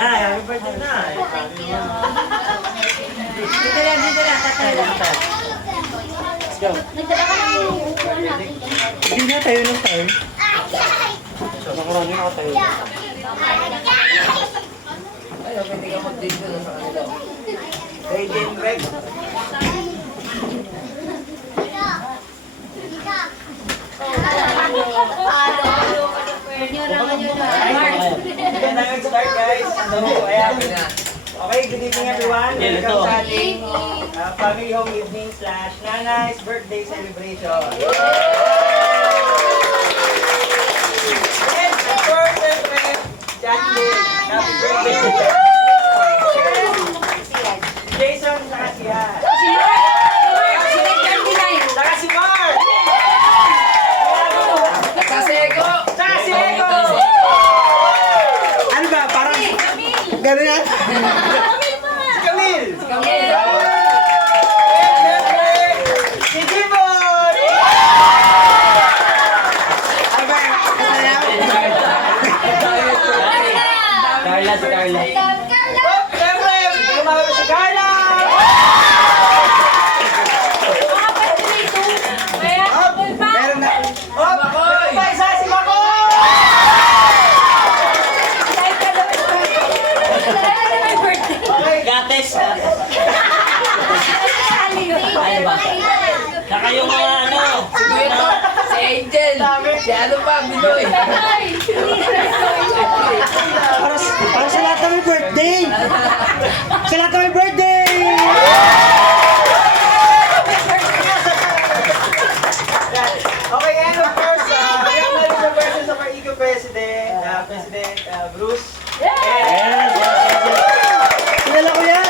Ay, happy birthday na. Thank you. Dito lang, tatay. Let's go. Nagdala ka ng upuan natin. Hindi na tayo ng time. Nakarami na tayo. Ayun, pwede ka mag-dito sa kanila. Radiant Rex. Then tayo start guys. Okay, good evening everyone. Welcome sa ating family home evening / nanay's birthday celebration. Yes, of course, siyempre, Jacqueline, happy birthday. Jason, saka siya. Saka si Mark. Kasego! Saka si Ego. Ano ba, parang gano'n yan? Si Camille. Si Jimon. Ano ba, kasalaw? Carla, si Carla. Oh, siyempre, tumawag si Carla. Meron na. Oh, meron pa isa si Makoy. Okay. Gates. Ano ba? Saka yung mga ano. Si Kuya, si Angel, si ano pa, Biloy. Para sa lahat ng may birthday! Sa lahat ng may birthday! Okay, and of course, we have now the presence of our ECO President, President Bruce. Yes! Kilala ko yan!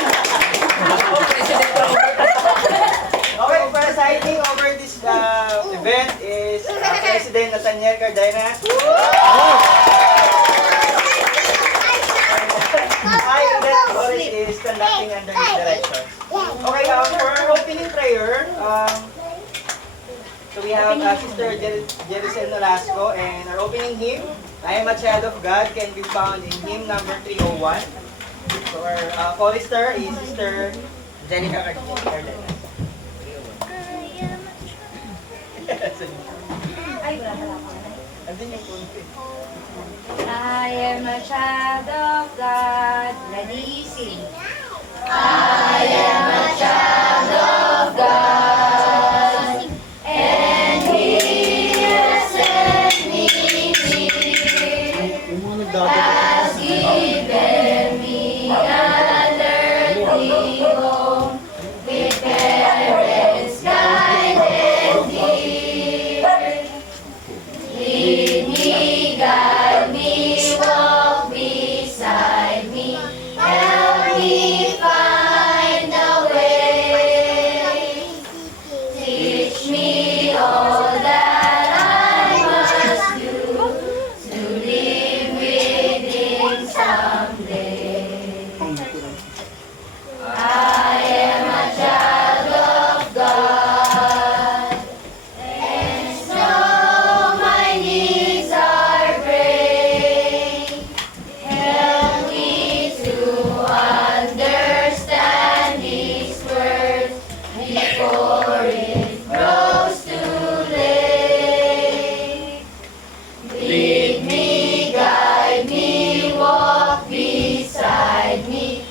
Okay, presiding over this event is President Nathaniel Cardenas. I, that Boris is conducting under his direction. Okay, for our opening prayer, so we have Sister Jericel Nolasco, and our opening hymn, I Am a Child of God, can be found in hymn number 301. So our chorister is Sister Jenica Cardenas. Andun yung kunti. I am a child of God. Ladisi. I am a child of God, and He has sent me here, has given me an earthly home, with parents kind and dear. Lead me, guide me, walk beside me, help me find the way. Teach me all that I must do to live with Him someday. I am a child of God, and so my needs are great. Help me to understand His words before it grows too late. Lead me, guide me, walk beside me,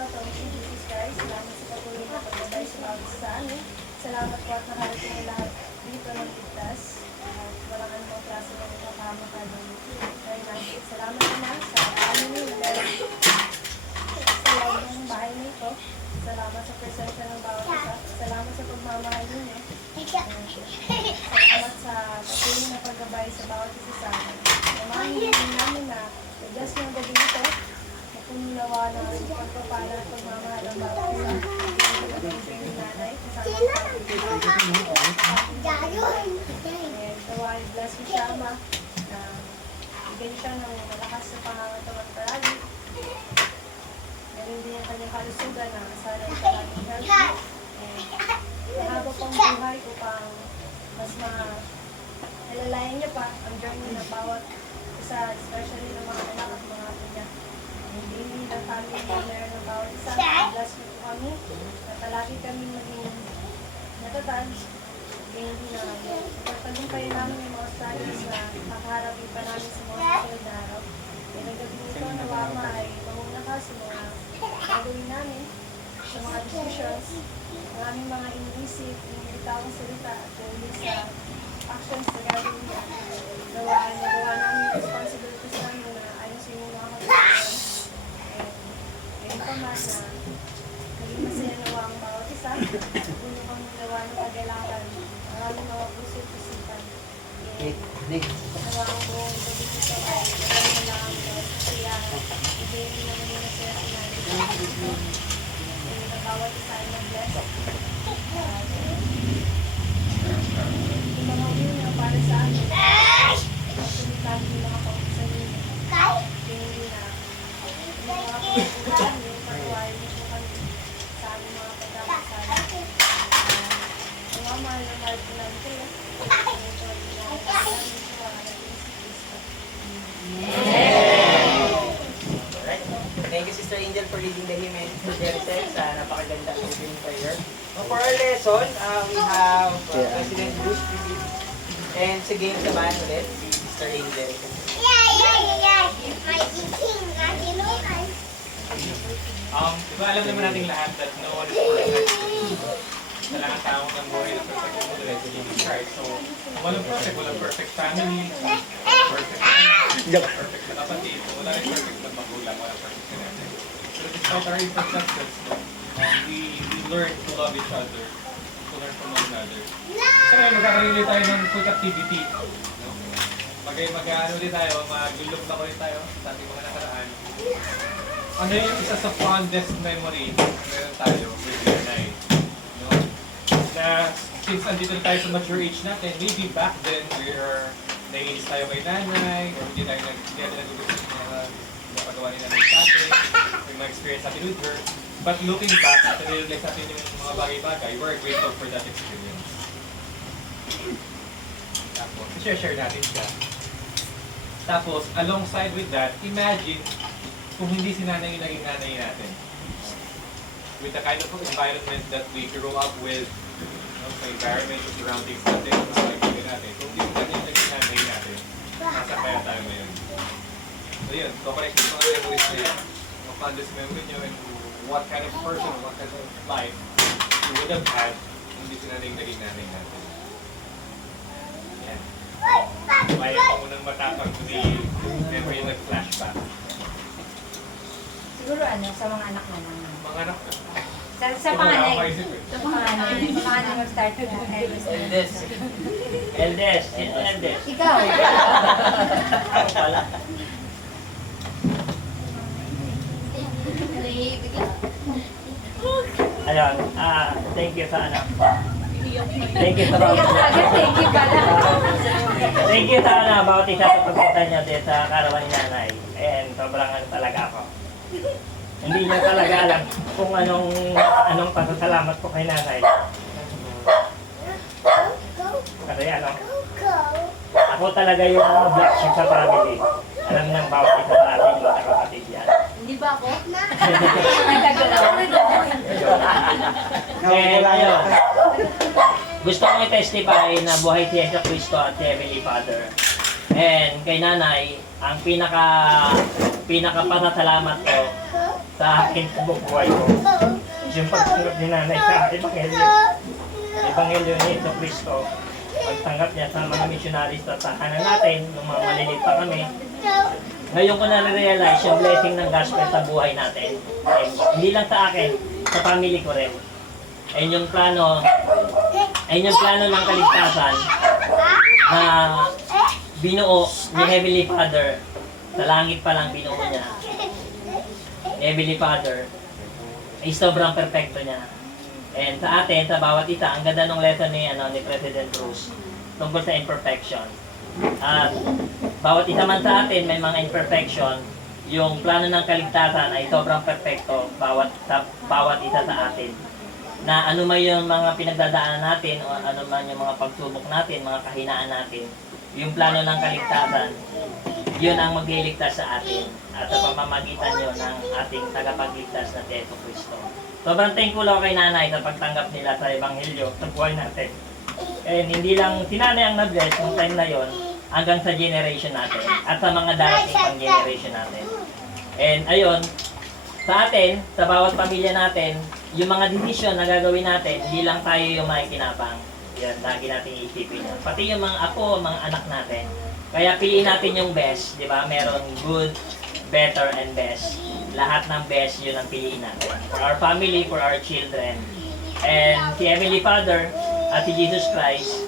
sa Panginoon Jesus Christ. Salamat sa patuloy na pagbabay sa bawat isa sa amin. Salamat po at nakarating ang lahat dito ng ligtas. At walang anumang klase ng kapahamakan ng natin. Salamat na sa family na meron sa loob ng bahay nito. Salamat sa presensya ng bawat isa. Salamat sa pagmamahal ninyo. Salamat sa patuloy na pagbabay sa bawat isa sa amin. Namahin namin na adjust ng gabi ito. Napuninawa na ang pagpapala at pagmamahal ng bawat isa. Pagpapalagay ni nanay. Kasama and tawag, bless mo siya, Ama. Na bigyan siya ng malakas na pangangatawan palagi. Meron din ang kanyang kalusugan na sana ay palaging healthy. And mahaba pang buhay upang mas alalayan niya pa ang journey ng bawat isa, especially ng mga anak at mga apo niya. And hindi ng family na meron ng bawat isa. Bless mo po kami. Na palagi kami maging natatag. Hindi na pagtagumpayan namin yung mga struggles na makaharapin pa namin sa mga susunod na araw. Kaya nagabi nito, nawama ay mahuna ka sa mga gagawin namin, sa mga decisions, ang aming mga iniisip, inibitawang salita at hindi sa actions na gagawin niya. Nagawa namin yung responsibilities namin na ayon sa inyong mga kapatid. And pa man na naging masaya nawa ang bawat isa, puno kang nawa ng kagalakan, ang aming mga puso-pusipan. Nawa ang buong gabi nito ay nagawin na lang ang bawat kasiyahan. Ibigay naman yung nasaya sa namin. And ang bawat isa ay mag-bless. Yung mga will na para sa amin, pagsunod namin yung mga pausan ninyo. Hindi na yung mga pausan ninyo, pagkawain niyo po kami sa aming mga pagkakasala. Ang mga mahal na mahal po namin kayo. Alright. Thank you, Sister Angel, for leading the hymn and Jerusalem sa napakaganda opening prayer. For our lesson, we have President Bruce and sa game naman ulit, si Sister Angel. Diba alam naman natin lahat that no one is perfect. Sa lahat tao ng buhay na perfect mo dahil sa Christ. So, walang perfect family, perfect na kapatid, wala rin perfect na magulang, wala perfect na natin. So, despite our imperfections, we learn to love each other, to learn from one another. So, ngayon, magkakaroon ulit tayo ng quick activity. No? Mag-ano ulit tayo, mag-look na ulit tayo sa ating mga nakaraan. Ano yung isa sa fondest memory na meron tayo with your night? No? Na since andito na tayo sa mature age natin, maybe back then we are naiinis tayo kay nanay, or hindi natin nagugustuhan na napagawa ni nanay sa atin, yung mga experience natin with her. But looking back, na-realize natin yung mga bagay-bagay, we're grateful for that experience. Tapos, share natin siya. Tapos, alongside with that, imagine kung hindi si nanay yung naging nanay natin. With the kind of environment that we grew up with, sa environment, sa surroundings natin, sa kaibigan natin, kung hindi si nanay yung naging nanay natin, nasa kaya tayo ngayon. So yun, correct yung mga memories na yun. Mga fondest memory nyo and what kind of person, what kind of life you would have had kung hindi si nanay yung naging nanay natin. Yan. Maya pa munang matapang to the memory yung nag-flashback. Siguro sa mga anak na lang. Mga anak ko. Sa panganay. Sa panganay mag-start na. Eldest. Eldest. Sino eldest? Ikaw. Ako pala. Ayun, thank you sa anak. Thank you sa Thank you pala. Thank you sa bawat isa sa pagpunta niyo din sa karawan ni nanay. And sobrang talaga ako. Hindi niya talaga alam kung anong pasasalamat ko kay nanay. Kasi ako talaga yung black sheep sa family. Alam ng bawat isa sa ating mga kapatid yan. Hindi ba ako? And ayun, gusto kong i-testify na buhay si Yesu Cristo at si Heavenly Father. And kay nanay, ang pinaka pasasalamat ko sa akin sa buhay ko. Yung pagtanggap ni nanay sa Ebanghelyo. Ebanghelyo ni Ito Cristo. Pagtanggap niya sa mga missionaries sa tahanan natin, nung mga maliliit pa kami. Ngayon ko na-realize yung blessing ng gospel sa buhay natin. Hindi lang sa akin, sa family ko rin. Ayun yung plano ng kaligtasan na binuo ni Heavenly Father. Sa langit pa lang binuo niya. Heavenly Father ay sobrang perfecto niya. And sa atin, sa bawat isa, ang ganda ng lesson ni President Cruz tungkol sa imperfection. At bawat isa man sa atin may mga imperfection. Yung plano ng kaligtasan ay sobrang perfecto bawat isa sa atin. Na ano man yung mga pinagdadaanan natin o ano man yung mga pagsubok natin, mga kahinaan natin, yung plano ng kaligtasan, yun ang magliligtas sa atin at sa pamamagitan yun ng ating tagapagligtas na Yesu Cristo. Sobrang thankful ako kay nanay sa pagtanggap nila sa Ebanghelyo sa buhay natin. And hindi lang si nanay ang na-bless ng time na yon hanggang sa generation natin at sa mga darating pang generation natin. And ayun, sa atin, sa bawat pamilya natin, yung mga desisyon na gagawin natin, hindi lang tayo yung makikinabang. Yan, lagi natin iisipin yan. Pati yung mga apo, mga anak natin. Kaya piliin natin yung best, di ba? Meron good, better, and best. Lahat ng best, yun ang piliin natin. For our family, for our children. And si Heavenly Father at si Jesus Christ,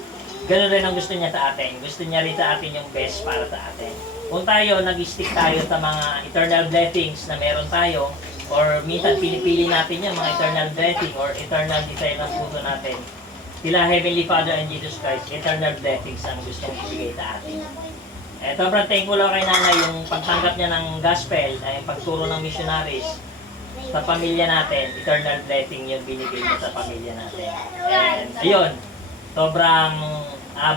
ganoon rin ang gusto niya sa atin. Gusto niya rin sa atin yung best para sa atin. Kung tayo, nag-stick tayo sa mga eternal blessings na meron tayo, or minsan pinipili natin yung mga eternal blessing or eternal desire ng puso natin, sila Heavenly Father and Jesus Christ, eternal blessings ang gustong ibigay sa atin. Eh, sobrang thankful ako kay nanay yung pagtanggap niya ng gospel, ay pagturo ng missionaries sa pamilya natin, eternal blessing yung binigay niya sa pamilya natin. And ayun, sobrang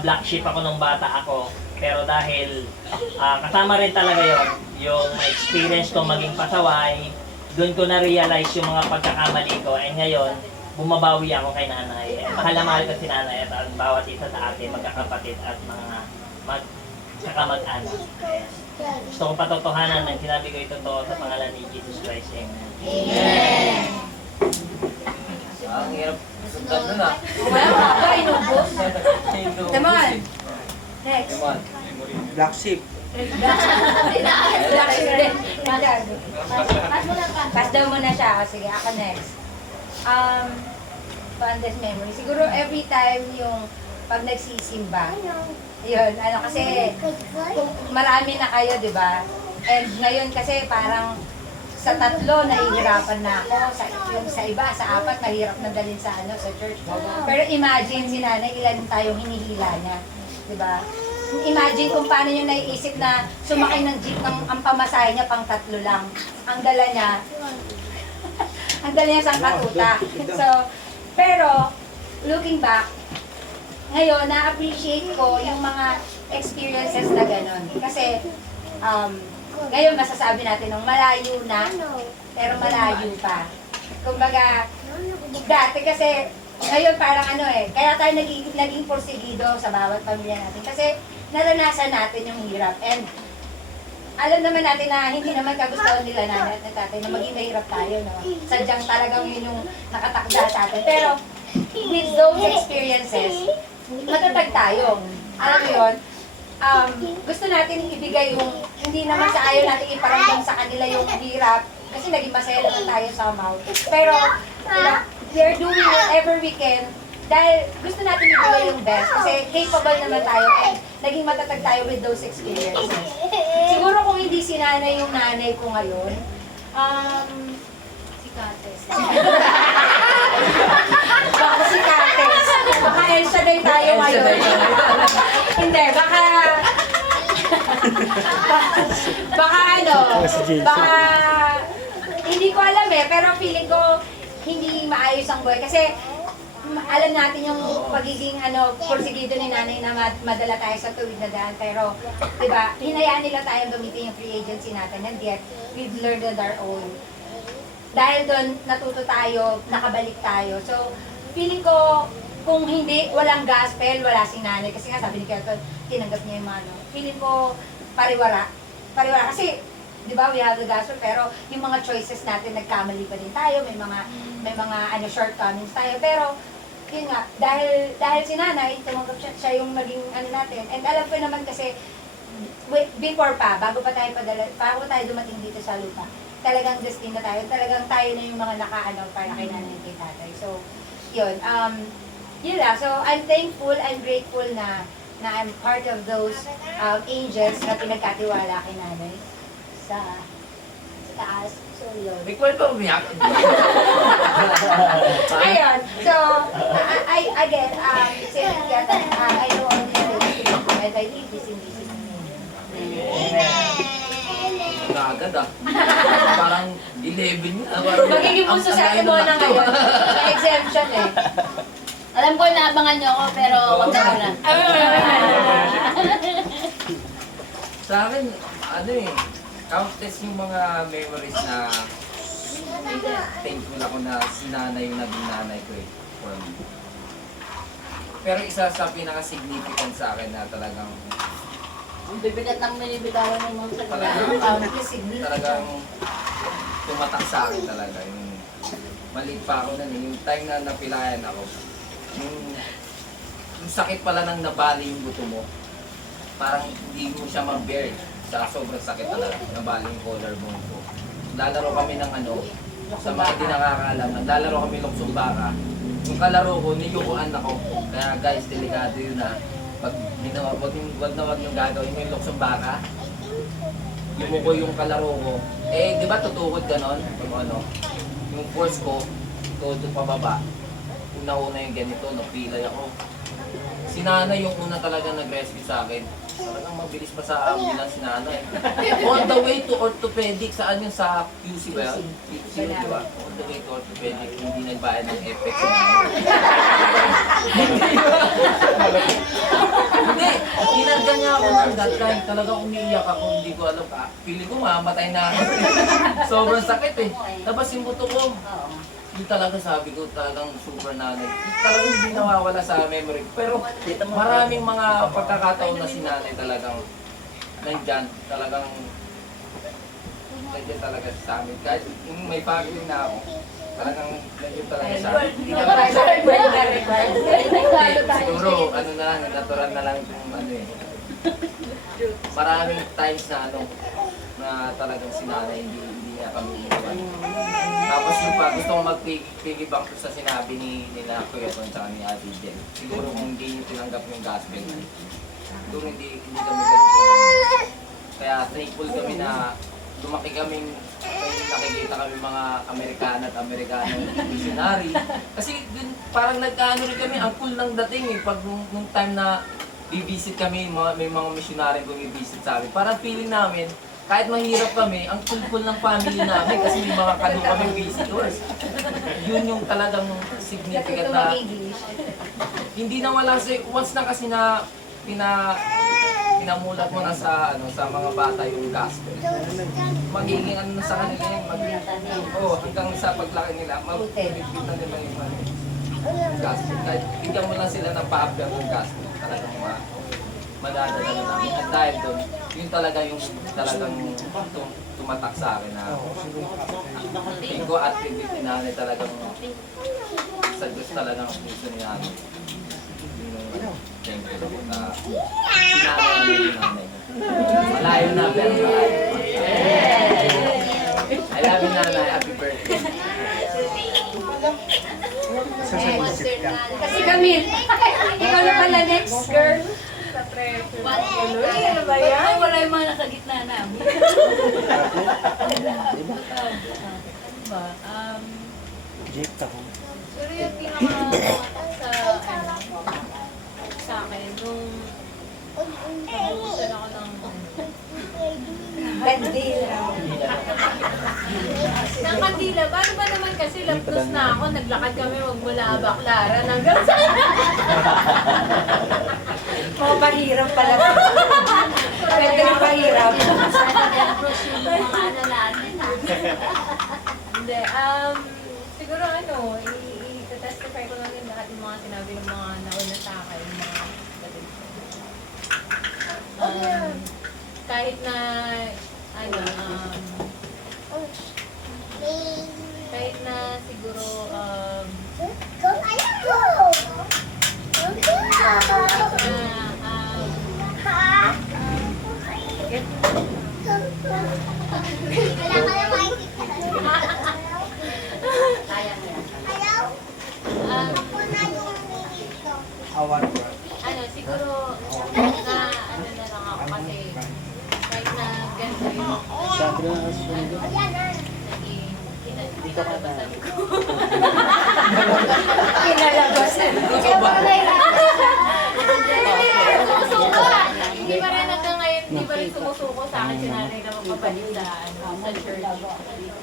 black sheep ako nung bata ako, pero dahil kasama rin talaga yon yung experience ko maging pasaway, doon ko na-realize yung mga pagkakamali ko, and ngayon, bumabawi ako kay nanay. And mahal na mahal ko si nanay at ang bawat isa sa atin, magkakapatid at mga kamag-anak. Gusto ko patotohanan ng sinabi ko ito sa pangalan ni Jesus Christ. Amen. Amen. Ang hirap sundan nun ah. Wala ka ba, inubos? Come on. Next. Come on. Black sheep. Pass daw muna siya. O, sige, ako next. Fondest memory. Siguro every time yung pag nagsisimba. Yun, kasi kung marami na kayo, di ba? And ngayon kasi parang sa 3 nahihirapan na ako, yung sa iba, sa 4 mahirap na dalhin sa sa church. Pero imagine si nanay, ilan tayong hinihila niya, di ba? Imagine kung paano niyo naiisip na sumakay ng jeep ang pamasahe niya pang 3 lang. Ang dala niya sa katuta. So, pero looking back, ngayon na-appreciate ko yung mga experiences na gano'n. Kasi ngayon masasabi natin ng malayo na, pero malayo pa. Kumbaga, dati kasi, ngayon parang kaya tayo naging porsigido sa bawat pamilya natin. Kasi naranasan natin yung hirap. And alam naman natin na hindi naman kagustuhan nila nanay at tatay na maging mahirap tayo. No? Sadyang talagang yun yung nakatakda sa atin. Pero with those experiences, matatag tayo. Alam mo yun? Gusto natin ibigay yung, hindi naman sa ayaw natin iparamdam sa kanila yung hirap, kasi naging masaya naman tayo somehow. Pero, we're doing whatever we can, dahil gusto natin ibigay yung best, kasi capable naman tayo, and naging matatag tayo with those experiences. Siguro kung hindi si nanay yung nanay ko ngayon, si Kates. Baka si Kates. Baka Elsa din tayo ngayon. Hindi, baka hindi ko alam pero feeling ko hindi maayos ang buhay. Kasi alam natin yung pagiging porsigido ni nanay na madala tayo sa tuwid na daan. Pero, di ba, hinayaan nila tayong gamitin yung free agency natin. And yet, we've learned on our own. Dahil doon, natuto tayo, nakabalik tayo. So, feeling ko, kung hindi, walang gospel, wala si nanay. Kasi nga, sabi ni Kelton, tinanggap niya yung feeling ko, pariwara. Kasi, di ba, we have the gospel, pero yung mga choices natin, nagkamali pa din tayo, may mga shortcomings tayo, pero, yun nga, dahil si nanay, tumanggap siya yung maging natin, and alam ko naman kasi, before pa, bago tayo dumating dito sa lupa, talagang destined na tayo, talagang tayo na yung mga para kay nanay kay tatay. So, yun, yun lang. So, I'm thankful, I'm grateful na I'm part of those angels na pinagkatiwala kay nanay sa taas. So, yun. May kwento umiyak. Ayun. So, again, I know all these things, and I leave this in Jesus' name. Agad ah. Parang 11 na. Parang Magiging puso sa atin mo na ngayon. May exemption eh. Alam ko na abangan niyo ako, pero wag na muna. Sa akin, countless yung mga memories na thankful ako na si nanay yung naging nanay ko eh, for me. Pero isa sa pinaka-significant sa akin na talagang Ang bibigat ng binibitawan ng mga talagang tumatak sa akin talaga. Yung maliit pa ako nun, yung time na napilayan ako, yung sakit pala ng nabali yung buto mo, parang hindi mo siya mag-bear sa sobrang sakit talaga, nabali yung collarbone ko. Lalaro kami ng sa mga di nakakaalam, naglalaro kami ng sumbaka. Yung kalaro ko, niyukuan ako, kaya guys, delikado yun na. Pag wag yung gagawin mo yung luksong baka, yumuko yung kalaro ko. Eh, di ba tutukod ganon? Yung force ko, todo pababa. Una-una yung ganito, napilay ako. Si nanay yung una talaga nag-rescue sa akin. Talagang mabilis pa sa ambulance si nanay. On the way to orthopedic, saan yung sa QC ba? QC, di ba? On the way to orthopedic, hindi nagbayad ng effects. Hindi, kinarga niya ako ng that time. Talagang umiiyak ako, hindi ko alam. Feeling ko mamatay na ako. Sobrang sakit eh. Tapos yung buto ko, yung talaga sabi ko, talagang super nanay. Talagang hindi nawawala sa memory. Pero maraming mga pagkakataon na si nanay talagang nandyan. Talagang nandyan talaga sa amin. Kahit yung may family na ako, talagang nandyan talaga sa amin. Siguro, natural na lang yung maraming times na talagang si nanay hindi niya kami iwan. Tapos yung gusto kong mag-piggyback sa sinabi nila Kuya Ton at ni Ate Jen. Siguro kung hindi nyo tinanggap yung gospel, siguro hindi kami ganito. Kaya thankful kami na lumaki kami, nakikita kami mga Amerikano at Amerikanong missionary. Kasi parang nagkaano rin kami, ang cool ng dating eh. Pag nung time na bibisit kami, may mga missionary bumibisit sa amin. Parang feeling namin, kahit mahirap kami, ang cool ng family namin kasi may mga kanu kami visitors. Yun yung talagang significant na hindi na wala once na kasi na pinamulat mo na sa mga bata yung gospel. Magiging na sa kanila yung hanggang sa paglaki nila, mag-repeat na nila yung gospel. Kahit bigyan mo lang sila ng pa-update ng gospel, talagang madadala na namin. At dahil doon, yun talaga yung talagang tumatak sa akin na ko at hindi nanay talagang sa Diyos talagang puso ni nanay. Thank you na sinanay yung nanay. Malayo na, pero malayo. I love you, nanay. Happy birthday. Kasi Camille, ikaw na pala next, girl. Ano ba yan? Wala yung mga nasa gitna namin. Pero yung pinaka sa akin, nung nabubusan ako ng Kandila. ng kandila. Paano ba naman kasi lapdos na ako, naglakad kami magmula Baclaran hanggang sa... Mga pahirap pala. Pwede rin pahirap. Sana Delbros yung mga ano natin ha. Hindi, siguro i-testify ko lang yung lahat yung mga sinabi ng mga nauna sa akin, yung mga kapatid ko. Kahit na ano, kahit na siguro, ano, siguro, na, ano na lang ako kasi, kahit na ganito yung, naging, kinalabasan ko. Kinalabasan. Sumusuko! Hindi pa rin hanggang ngayon, hindi pa rin sumusuko sa akin si nanay na magpapalit sa, sa church.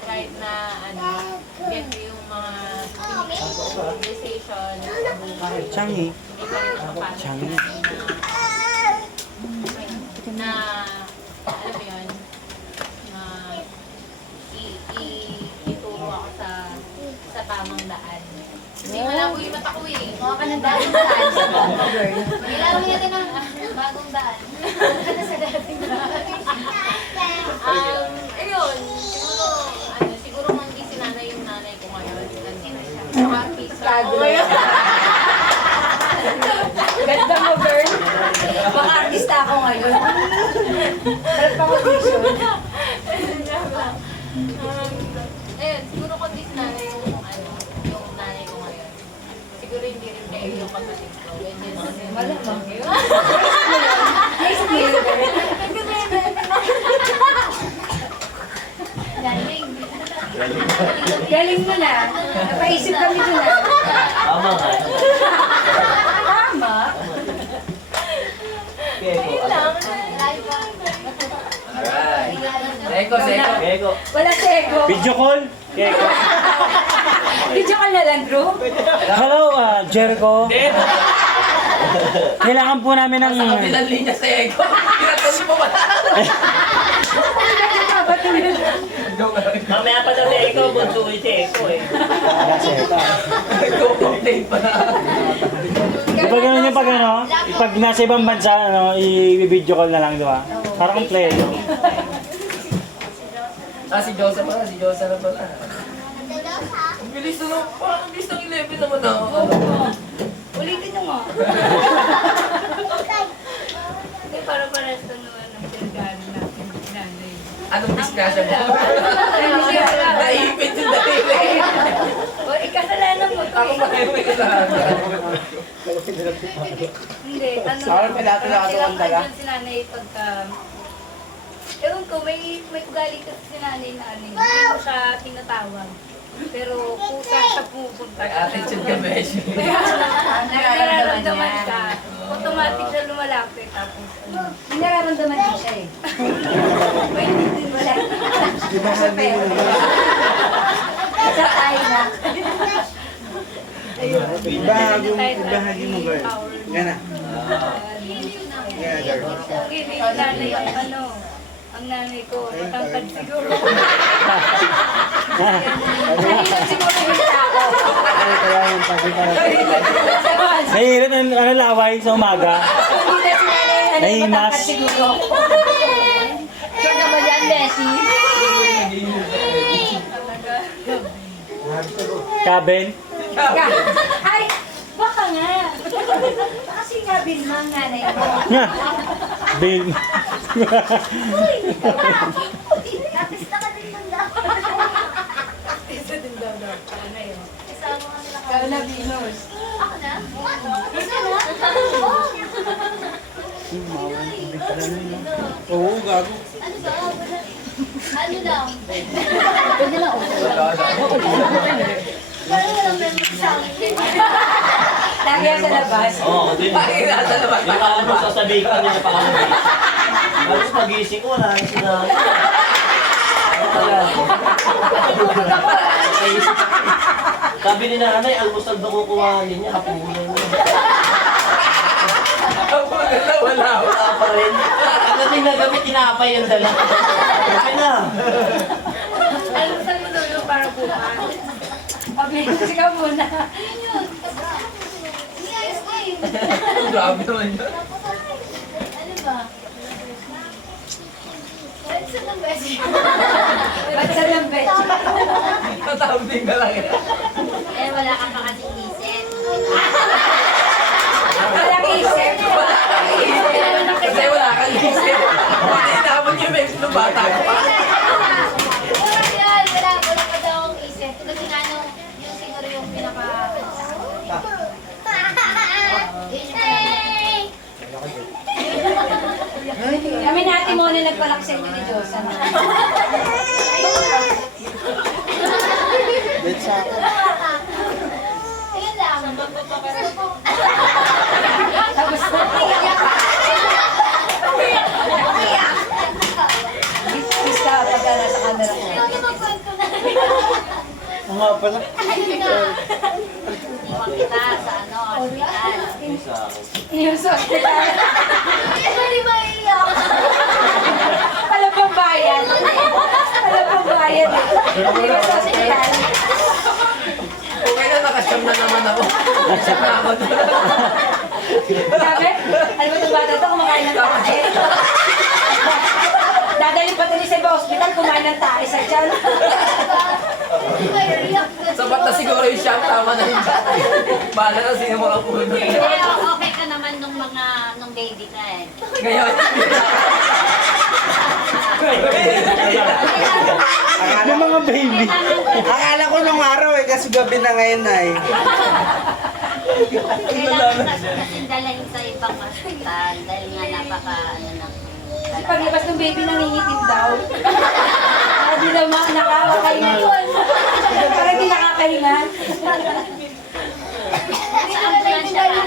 Kahit na, ganito yung mga conversation sa buhay. Hindi pa rin nakapasok na, alam mo yun, na ituro ako sa tamang daan. Hindi malabo yung mata ko eh. Mukha ka ng dating daan sa girl. Kailangan natin ng bagong daan. Ano sa dating daan? Ayun, siguro hindi si nanay yung nanay ko ngayon. Happy sa ako ngayon. Ganda mo, girl. Baka artista ako ngayon. Sarap ako vision. Ayun, siguro kung di si nanay yung nanay ko ngayon. Siguro hindi rin kayo yung pagdating ko. Malamang. Yun. Nice to meet you, girl. Galing mo na. Napaisip kami dun na. Tama ka. Tama. Ayun lang. Alright. Seko, seko. Keko. Wala sego. Video call? Keko. Video ka na lang, Drew. Hello, Jericho. Kailangan po namin ng... Sa kabilang linya seko. Pinatuloy mo pala. Mamaya pa daw si Eko, bunsuin si Eko eh. Nagko-complain pa na. Pag ano yung pag ano, pag nasa ibang bansa, ano, i-video call na lang, di ba? Parang kang play. Si Joseph pala, si Joseph na pala. Ang bilis na lang, parang ang bilis ng 11 naman ako. Ulitin nyo nga. Hindi, para-pares to naman ang pinagano natin nanay. Anong discussion mo? Naipit yung dahil. O, ikasalanan mo to. Ako makinig sa Hindi, ano Parang pinatulak dyan si nanay pagka... Ewan ko, may ugali kasi si nanay na ano, hindi ko siya tinatawag. Pero kusa siya pumupunta. attitude ka, Besh. Nararamdaman siya. Automatic siya lumalapit. Tapos, May nararamdaman din siya eh. may hindi din wala. Sa pera. Sa tayo na. Ibahagi mo, girl. Gana. Okay, nanay yung ano, ang nanay ko, matangkad siguro. Nahilot siguro yung tao. Nahihirit ng ano, laway sa umaga. Hindi na si nanay, ano yung Nahimas. matangkad siguro. Sure ka ba yan, Bessie? Cabin. Ay, baka nga. Kasi nga bilmang nanay mo. Nga. Bill. Artista ka din man daw. Isa din daw daw. Ano yun? Ikaw na, Venus. Ako na? Oo, gago. Ano ba? Ano lang? Pwede lang ako. Parang walang memory sa akin. Lagi yan sa labas. Oo, din. Bakit nasa labas? Yung ano, sasabihin ko niya pa kami. Tapos pagising ko, wala na sila. Sabi ni nanay, almusal daw kukuhanin niya, hapunan niya. Wala. Wala pa rin. Pagdating na gabi, tinapay yung dala. Okay na. Ano sa lolo para bukas? Pabilis ka muna. Grabe naman yun. Ano ba? sa labas. Ba't sa lambet? Tatawag din ka lang yan. Eh, wala ka pa kasing isip. Walang isip. Kasi wala kang isip. Hindi naman yung may bata ka pa. Wala pa daw akong isip. Kasi nga nung, yung siguro yung pinaka, Kami natin mo na nagpalaksin ko ni Diyos. Ano? Let's Ayun lang. Tapos Miss ka pagka nasa camera ko. Ikaw na magkwento na. Oo nga pala. Ayun na. Iwan kita sa hospital. Yung sa hospital. Hindi ba iiyak? Alam pang bayan. Alam pang bayan. Yung sa hospital. Okay na, nakasyam na naman ako. Nakasyam na ako doon. Sabi, alam mo itong bata ito, kumakain ng tae. Dadalhin pa din sa hospital, kumain ng tae sa tiyan. Hindi ba iiyak? Sapat na siguro yung siyam, tama na yung dati. Bahala na sino mga puno. Hindi, okay ka naman nung baby ka eh. Ngayon, Yung mga baby. Akala ko nung araw eh, kasi gabi na ngayon na eh. Kailangan kasi dalhin sa ibang hospital dahil nga napaka ng Kasi paglabas ng baby, nangingitim daw. Hindi naman nakakakahinga. Parang hindi nakakahinga. Sa ambulansya ka.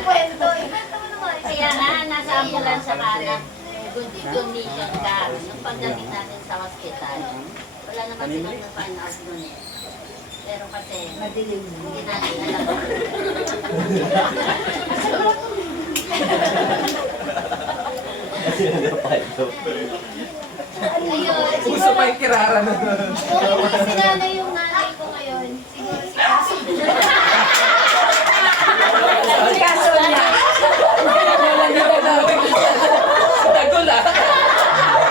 Kaya nga, nasa ambulansya ka na good condition ka. Nung pagdating natin sa hospital, wala naman silang na-find out nun eh. Pero kasi, Madilim. hindi natin alam. Ayun, puso pa yung kirara na. kung hindi sinanay yung nanay ko ngayon, siguro si Kaso. Si kaso niya. Nagula.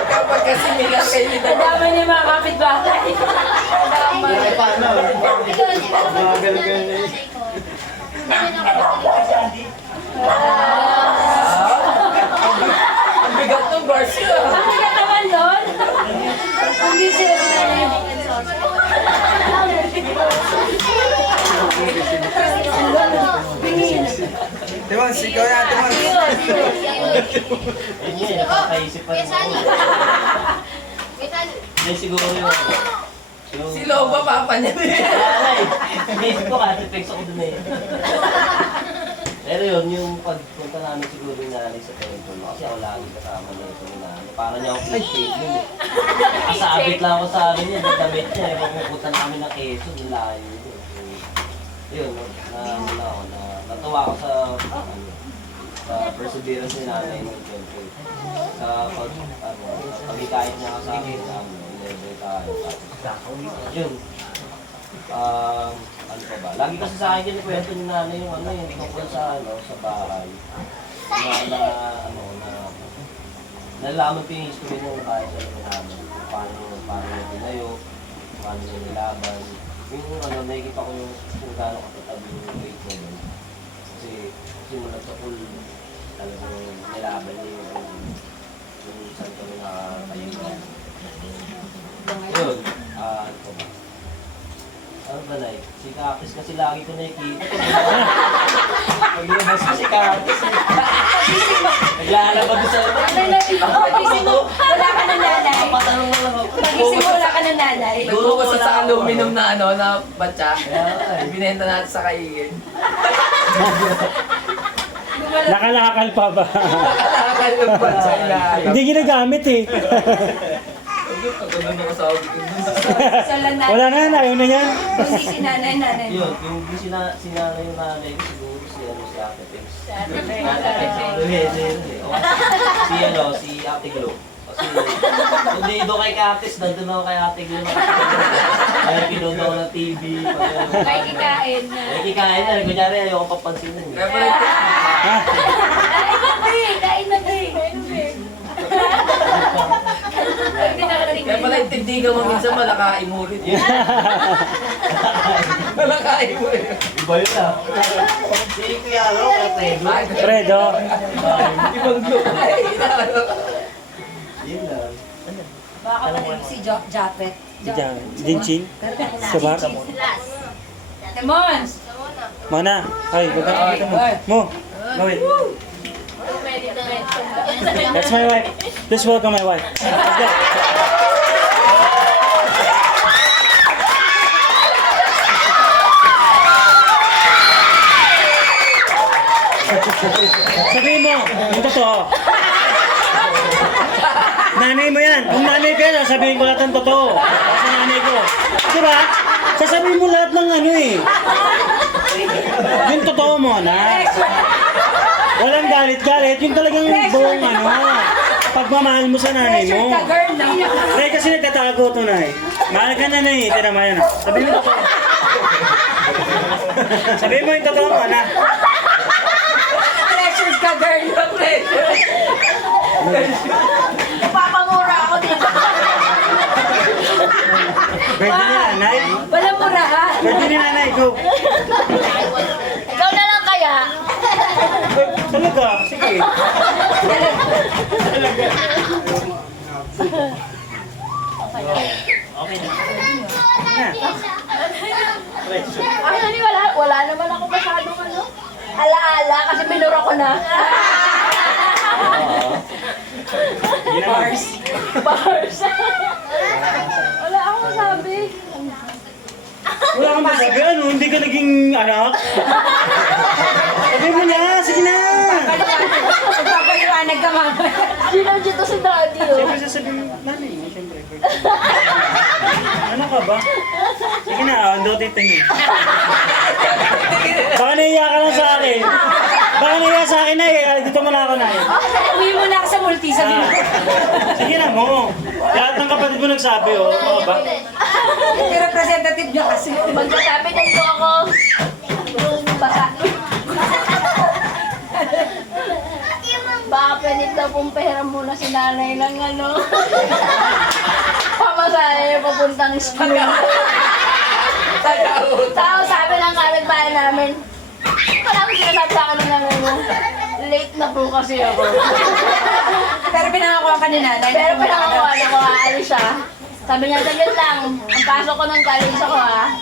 Kapag kasi nila kayo nila. Ang dami niya mga kapitbahay. Ay, paano? Ayun, pero Mga pag galgal na sinanay yun. ko, hindi na ako nagtiligtas. Ang bigat ng bars yun. Ang higat naman nun. Hindi sila sinanay. Timon, sigaw na, Timon. Ayun yun, nakakaisip pa rin ako. Yan siguro yung Si Loba, papa niya. Wala eh. Naisip ko kasi text ako dun eh. Pero yun, yung pagpunta namin siguro yung nanay sa temple, kasi ako lagi kasama na ito ni nanay. Parang niya ako play nun eh. Kasabit lang ako sa ano niya, dadamit niya. Eh, pupunta namin ng Quezon, yung layo yun. Yun, natuwa ako sa perseverance ni nanay ng temple. Sa pagkikait niya ka sa akin, level tayo. Tapos, yun. Ano pa ba? Lagi kasi sa akin kinikwento ni nanay yung yung tungkol sa sa bahay. Nalalaman ko yung history ng bahay sa loob namin. Kung paano yung tinayo, paano yung nilaban. Yung nakikita ko yung kung gaano katatab yung weight mo doon. Kasi simulat sa pool, talagang nilaban niya yung saan kami nakakayo. Yun, ano pa ba? Ano ba na si Kakis kasi lagi ko nakikita. Paglabas ko si Kakis. Naglalabag ko sa Pagising mo, wala ka ng nanay. patanong na lang ako. Pagising mo, wala ka ng nanay. Nagbukas sa aluminum na na batya. Binenta natin sa kaigin. Nakalakal pa ba? Nakakal ng batya na. Hindi ginagamit eh. Pagkagulo ko sa aluminum. Sa lanay. Wala na, ayaw na yan. Hindi si nanay. Yun, yung sinanay yung nanay ko siguro si Ate Tex. Si Ate Glo. Kasi kung di doon kay Katis, nandun ako kay Ate Glo. Ay, pinuno ko ng TV. May kikain na. Ay, kikain na. Kunyari, ayaw ko papansinin. Kaya pala Kain na, Bri! Kain na, Bri! Kaya pala yung tindigan mo minsan malakain mo rin. Malakain mo rin. Iba yun ah. Fredo. Ibang look. Baka kapatid si Japet. Jinching. Sabak. Demons! Mana? Ay, kita mo. Mo. Gawin. That's my wife. Please welcome my wife. Let's go. Sabihin mo, yung totoo. Nanay mo yan. Kung nanay ko yan, sabihin ko lahat ng totoo. Kasi nanay ko. Diba? Sasabihin mo lahat ng ano eh. Yung totoo mo, na. Walang galit-galit. Yung talagang buong ano. Pagmamahal mo sa nanay mo. Nay, kasi nagtatago to, Nay. Mahal ka na, Nay. Tinama yan. Sabihin mo totoo. Sabihin mo yung totoo mo, na. Pressures ka, girl. Napapamura ako dito. Birthday ni nanay. Walang murahan. Birthday ni nanay, go. Ikaw na lang kaya. Talaga, sige. Okay na. Na. Actually, wala naman ako masyadong ano. Alaala, kasi minura ko na. Yun naman. Bars. Wala akong masabi. Wala kang masabi, ano? Hindi ka naging anak? Sabi mo na, sige na. Magpapaliwanag ka mamaya. Sinadyo to si daddy, oh. Siyempre sasabihin mo, nanay mo, siyempre. Ano ka ba? Sige na, ando titingin. Baka naiya ka lang sa akin. Baka naiya sa akin na eh. Dito mo na ako na eh. Uwi mo na ako sa multi, sabi mo. Sige na mo. Lahat ng kapatid mo nagsabi, oh. Oo ba? Yung representative niya kasi. Magsasabi din po ako. Baka. Baka pwede daw pong pera muna si nanay ng ano. Pamasahe papuntang school. Tapos sabi ng kapitbahay namin, wala akong sinasabi sa akin ng nanay mo. Late na po kasi ako. Pero pinangakuha ka ni nanay. Pero pinakakuha na ko, aalis siya. Sabi niya, saglit lang, ang pasok ko ng college ako ha.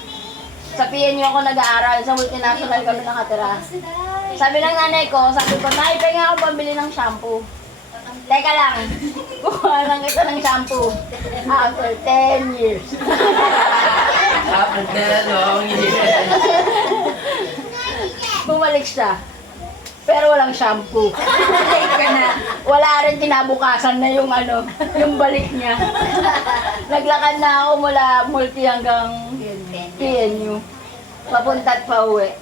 Sa PNU ako nag-aaral, sa multinational kami nakatira. Sabi ng nanay ko, sabi ko, Nay, pahinga ako pambili ng shampoo. Teka lang, kuha lang kita ng shampoo. After 10 years. Dapat na long years. Bumalik siya. Pero walang shampoo. Late ka na. Wala rin kinabukasan na yung ano, yung balik niya. Naglakad na ako mula multi hanggang PNU. Papunta at pauwi.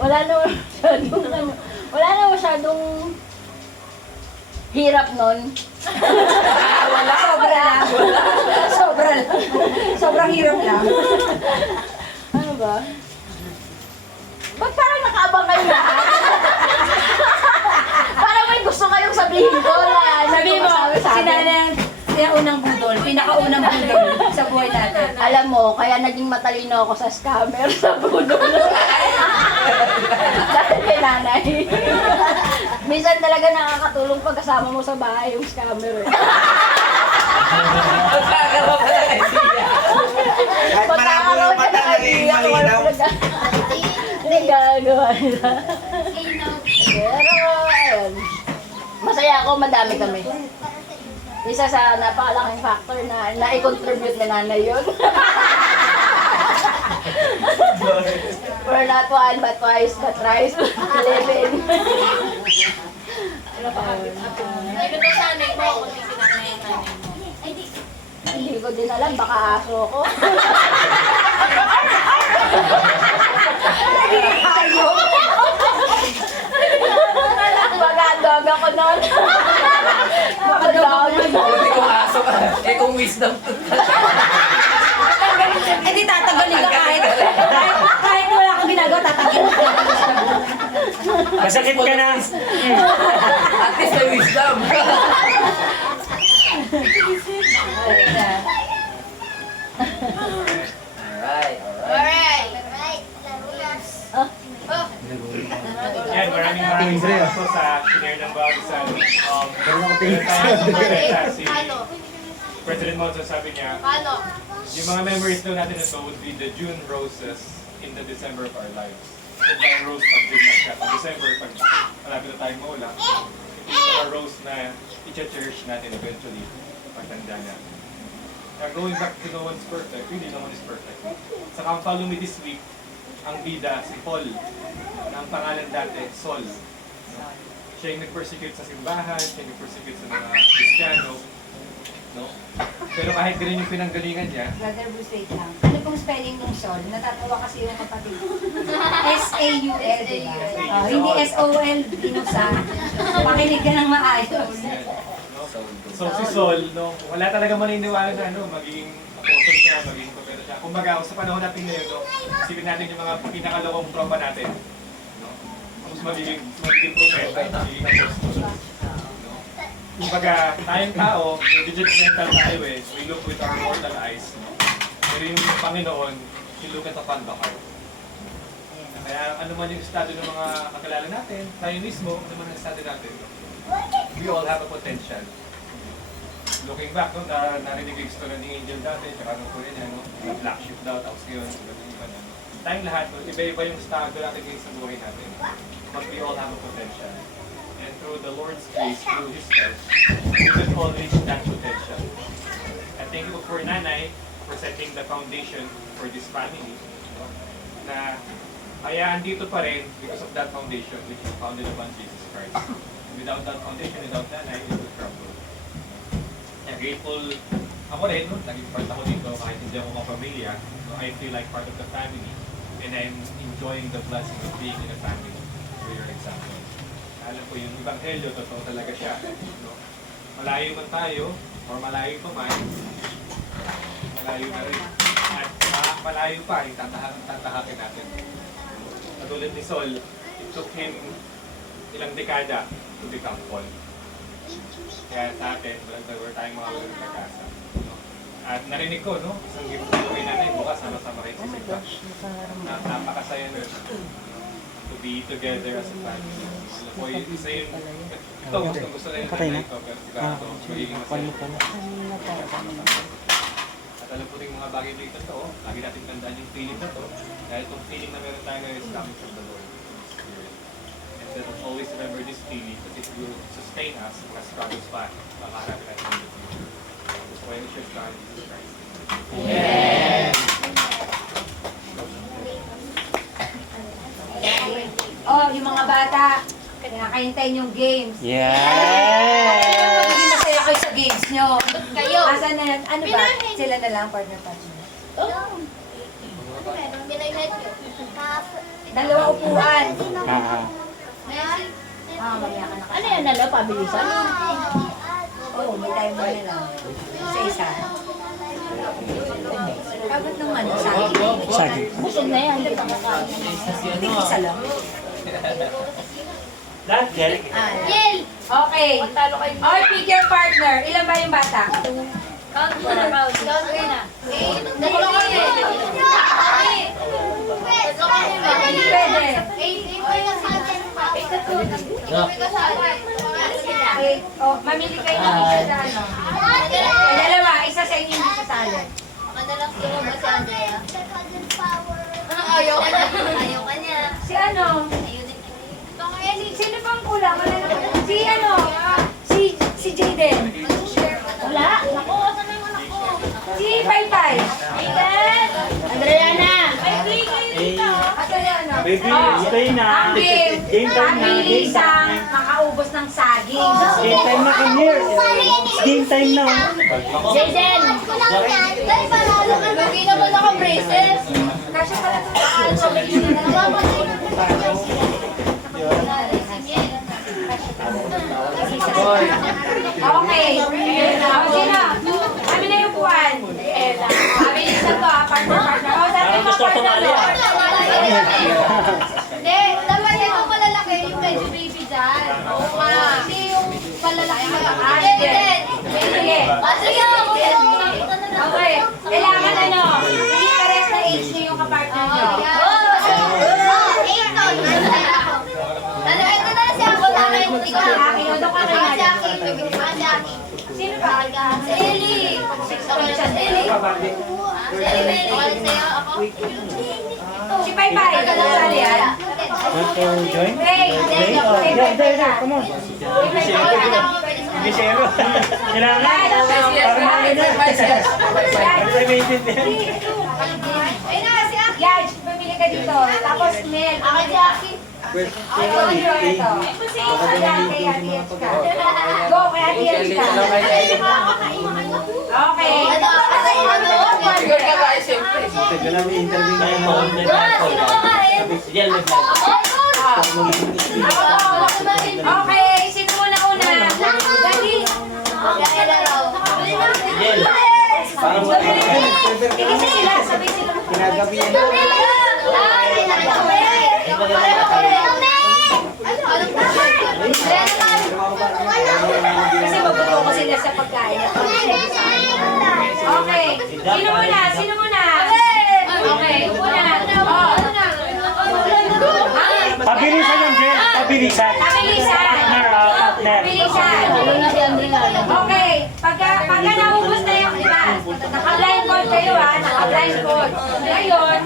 Wala na masyadong ano, wala na masyadong hirap nun. Wala, sobra lang. Sobra lang. Sobrang hirap lang. Ano ba? Ba't parang nakaabang kayo lahat? Parang may gusto kayong sabihin ko na Sabi mo, si nanay ang unang budol, pinakaunang budol sa buhay natin. Alam mo, kaya naging matalino ako sa scammer sa budol. Dahil kay nanay. Minsan talaga nakakatulong pag kasama mo sa bahay yung scammer. Magkakaroon ka ng idea. Kahit malabo yung mata, naging malinaw. Hindi gagawa nila. Pero, ayun. Masaya ako, madami kami. Isa sa napakalaking factor na na-contribute ni nanay yun. We're not one, but twice, but thrice, living. Sabi ko sa nanay mo, kung hindi sinanay ang nanay mo. Hindi ko din alam, baka aso ko. Baka dog ako nun. Baka dog. Buti kung aso ka. Eh kung wisdom tooth ka. Eh di tatanggalin ka kahit wala kang ginagawa, tatanggalin ka. Masakit ka na. At least may wisdom. Okay na. Alright, alright. Yan, maraming salamat po sa share ng bawat isa. Meron tayong kumenta, si President Monson sabi niya, yung mga memories daw natin ito would be the June roses in the December of our lives. So, yung rose pag June na siya, pag December, pag malapit na tayong maula, ito yung mga rose na i-cherish natin eventually pagtanda na. Going back to no one's perfect, really no one is perfect. Sa ang follow me this week, ang bida si Paul, na ang pangalan dati, Sol. Siya yung nag-persecute sa simbahan, siya yung nag-persecute sa mga Kristiyano. No? Pero kahit ganun yung pinanggalingan niya, Brother Bruce, wait lang. Ano pong spelling ng Sol? Natatawa kasi yung kapatid. S-A-U-L, diba? Oh, hindi S-O-L, binusa. Makinig ka ng maayos. yan, no? So si Sol, no, wala talaga maniniwala na magiging apostle siya, magiging propeta siya. Kumbaga, sa panahon natin ngayon, no, isipin natin yung mga pinakalawang tropa natin. No? Mas magiging propeta, magiging apostle. No? Kumbaga, tayong tao, judgmental tayo we look with our mortal eyes. No? Pero yung Panginoon, He look at upon the heart. Kaya ano man yung estado ng mga kakilala natin, tayo mismo, ano man ang estado natin, we all have a potential. Looking back, no, narinig yung story ni Angel dati, tsaka nung kuya niya, no, na black sheep daw, tapos ngayon, iba na. Tayong lahat, no, iba-iba yung estado natin ngayon sa buhay natin. But we all have a potential. And through the Lord's grace, through His help, we can all reach that potential. And thank you for Nanay for setting the foundation for this family. No, na kaya andito pa rin because of that foundation which is founded upon Jesus Christ. Without that foundation, without Nanay, it would crumble. I'm grateful ako rin, no? Naging part ako dito kahit hindi ako kapamilya. So I feel like part of the family and I'm enjoying the blessing of being in a family for your example. Alam ko yung Ebanghelyo, totoo talaga siya. No? Malayo man tayo, or malayo pa man, malayo na rin. At malayo pa, yung tatahakin natin. Katulad ni Sol, it took him ilang dekada to become Paul. Kaya sa atin, wala tayong mga nagkakasa. No? At narinig ko, no? Isang giveaway natin, bukas sama-sama kayo sa sigla. Napakasaya nun. To be together as a family. Alam ko, isa yun. Ito, gusto na yun na ito. Pero siguro, magiging masaya. At alam po rin mga bagay dito ito, lagi natin tandaan yung feeling na to. Dahil itong feeling na meron tayo ngayon is coming from the Lord. That will always remember this feeling because it will sustain us mga struggles pa makaharapin natin in the future. So I wish you God Jesus Christ. Amen. Oh, yung mga bata, kinakaintayin yung games. Yes! Magiging masaya kayo sa games nyo. Kayo. Asan na, ano ba? Sila na lang, partner. Dalawa upuan. Mamaya ka na Ano yan na, pabilisan? Oo, may time mo na lang. Isa-isa. Pagod naman, saging. Saging. Busog na yan, hindi pa kakain. Hindi isa lang. Lahat, Jerry. Okay. Okay, pick your partner. Ilan ba yung bata? Count mo na, Count. Count mo na. Dalawa kami. Hindi pwede. Okay. Oh, mamili kayo ng isa sa ano. Dalawa, isa sa inyo yung sasali. Ayaw ka niya. Si ano? Sino pang kulang? Si ano? Si Jaden. Wala. Naku, saan na yung anak ko? Si Pai Pai. Aiden! Adriana! Asa yan, ano? Baby, Oh, stay na. ang game. Game time na. Ang Game bilisang time. makaubos ng saging. Game time na, come here. Game time na. Jaden! Hindi naman naka-braces. Kasi pala ito. Okay. Sino? Kami na yung buwan. Kami yung sa to, partner. O, sabi mo, Gusto ko tumali, Hindi, dapat ito malalaki, yung medyo baby dyan. Oo nga. Hindi yung malalaki na Sige. Okay. Kailangan ano, hindi pares na age niyo yung kapartner niyo. Akin, doon ka kaya. Sino ba? Si Eli. Si Paypay. Kasali yan. Want to join? Hey, Hey, oh, yeah, there, come on. Bisero. Kailangan. Parang mga na. Para maintindihan. Yaj, pumili ka dito. Tapos Mel. Ito. Go, kay Ate Yaj ka. Okay. Kailangan may interview na yun. Okay, sino muna una? Dali. Tigisa sila, sabay sila. Pinagabi yan. Kasi mabuto ko sila sa pagkain. Okay. Sino muna? Sino muna? Okay. Una. Pabilisan yung Jen. Pabilisan. Pabilisan. Partner. Pabilisan. Okay. Pagka naubos na yung, di ba? Naka-blindfold kayo ha. Naka-blindfold. Ngayon,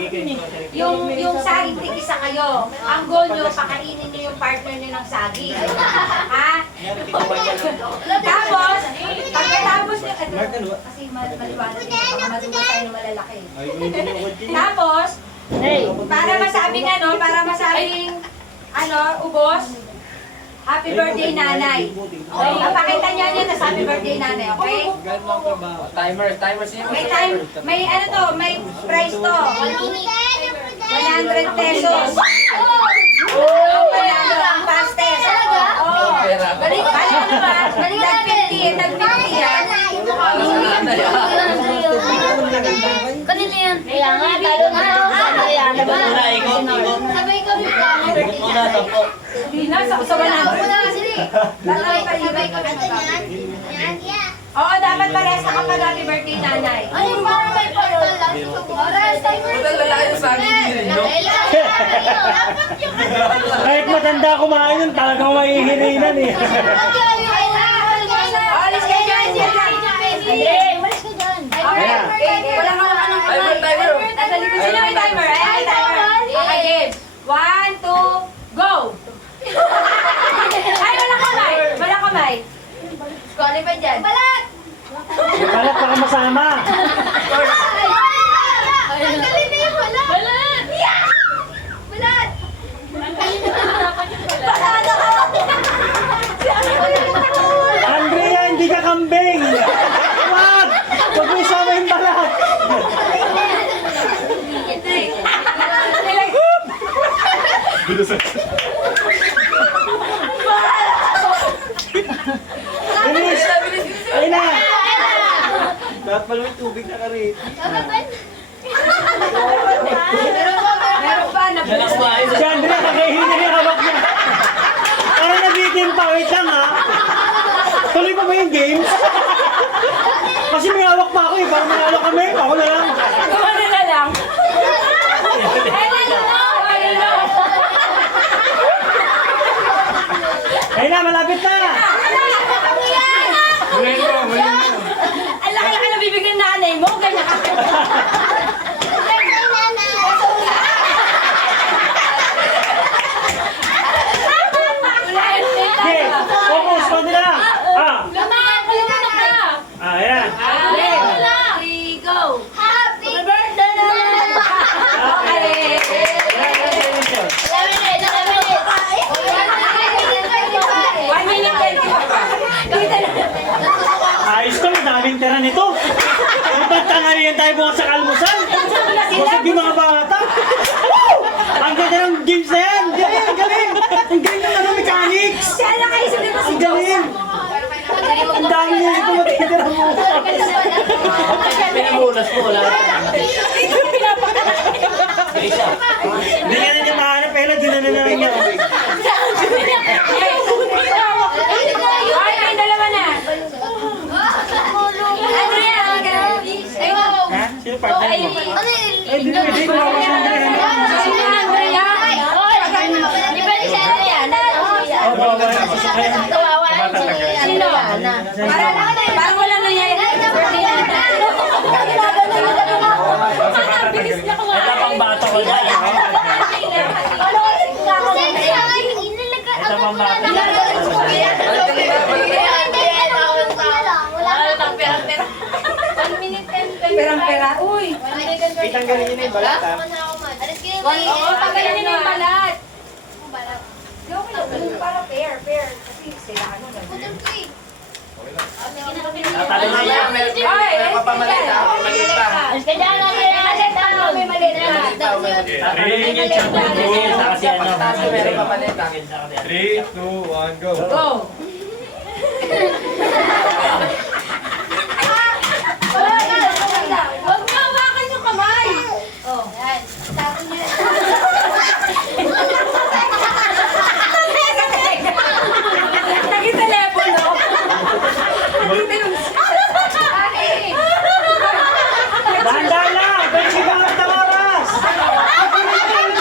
yung saging tigisa kayo. Ang goal nyo, pakainin nyo yung partner nyo ng saging. Ha? Tapos, pagkatapos nyo, kasi maliwanag nyo, baka maduwa tayo ng malalaki. Tapos, para masabing ubos, happy birthday nanay. Okay, papakita niyo yan na happy birthday nanay, okay? Timer siya. May price to. 100 pesos. Ang pastel. Oh. Balik ano ba? Tag 50 yan. Kanina yan. Kaya nga, tayo nga. Kaya na ba? Sabay kami pa. Hindi na, sa 100. Sabay kami pa. Oo, dapat parehas na kapag happy birthday nanay. Ay, parang may pala lang. Oras, timer. Kahit matanda kumain yun, talagang mahihirinan eh. Alis kayo dyan. Andre, umalis ka dyan. Okay, wala ka ng timer. Nasa likod sila may timer. Ay, timer. Okay, game. 1, 2, go! Ay, wala kamay. Wala kamay. Qualify dyan. Balat! Balat baka masama. Ang galing na yung balat! Balat! Yeah! Balat! Balat ako! Andrea, hindi ka kambing. Wag! Huwag mo isama yung balat. Bilis! Ayun na! Dapat pala may tubig na ka rin. Meron pa, nabukas na. Si Andrea, kakaihina yung hawak niya. Parang nabitin pa. Wait lang ha. Tuloy pa ba yung games? Kasi may hawak pa ako eh. Parang manalo kami. Ako na lang. Kumano na lang. Ayun na, malapit na. Ang laki-laki na bibig ng nanay mo. Ganyan ka. Okay, focus. Konti na lang. Ayan. Go! Happy birthday na! Okay. One minute 20. Ayos ko, madaming tira nito. Magtangalian tayo bukas sa kalmusan. Busog yung mga bata. Woo! Ang ganda ng games na yan. Galing, galing. Ang galing ng ano, mechanics. Siya lang kayo sa dito si Ang galing. Ang dami niya ito matitira mo. Pinamulas mo, wala. Hindi ka na niya mahanap, pero ginano na rin niya. Ay, may dalawa na. Parang wala nangyayari. Birthday natin. Ito pang bato ko dyan. Ito pang bato. Perang-pera. Uy! Itanggalin niyo na yung balat ha. Oo, tanggalin niyo na yung balat. Okay lang, para fair. Kasi sila ano ganun. Tatalo na yan. May papamalit ha. Maliit pa. Kaya namin maliit ako. May maliit na. Tatalo na yung champion. Sa kasi ano. Pataas na meron papalit ha. 3, 2, 1, go! Go! Huwag mo hawakan yung kamay! Oh, yan. Tapos niya. Nagitelepono. Dahan-dahan lang! Bensi ba ang oras? Dahan-dahan lang!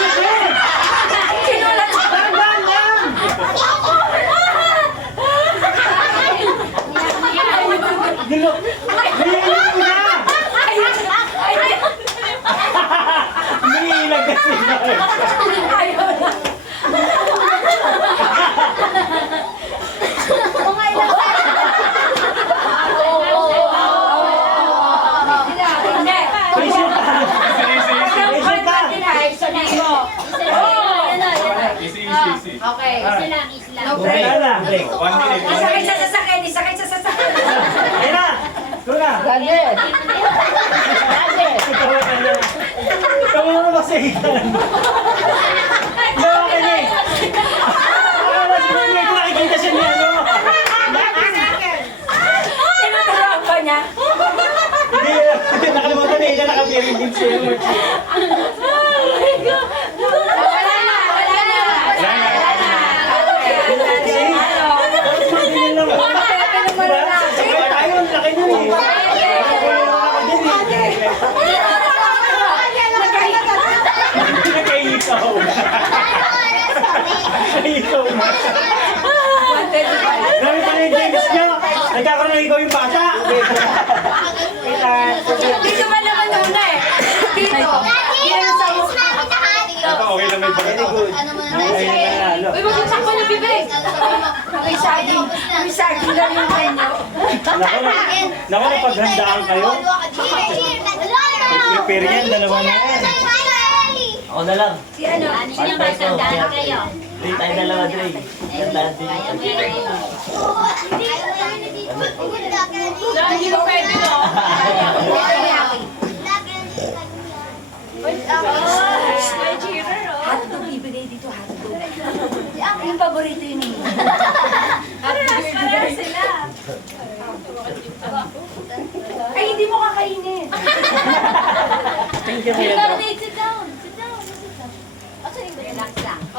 Gulo! Umiilag ko na! Umiilag kasi na. Isip ka! Isip ka! Easy. Okay. No Wala break. na. 1 minute. Isakay sa sasakyan, isakay sa sasakyan. Ayun na! Ito na! Gadget. Ikaw mo ba sa ikan? Ikaw ka niya eh! Wala si Mami, ito nakikita siya niya, no? Tinuturuan pa niya. Hindi, nakalimutan na ito, nakapiring din siya. Wala na. Hindi lang. Sabay tayo, ang laki nun eh. Nakaikaw. Nakaikaw na. Dami pa rin games nyo. Nagkakaroon na ikaw yung bata. Dito ba naman una eh? Dito. Yan sa mukha. Ito, okay lang may Very balat. good. Uy, wag yung sakto niyo, bibig. May saging lang yung kanyo. Naku, napaghandaan kayo. Prepare yan, dalawa na yan. Ako na lang. Si ano? Dre tayo dalawa, Dre. Gandaan din. Hindi ko pwede no? Hotdog, ibigay dito hotdog. Yung paborito yun eh. Parehas sila. Ay, hindi mo kakainin. Thank you, Kuya.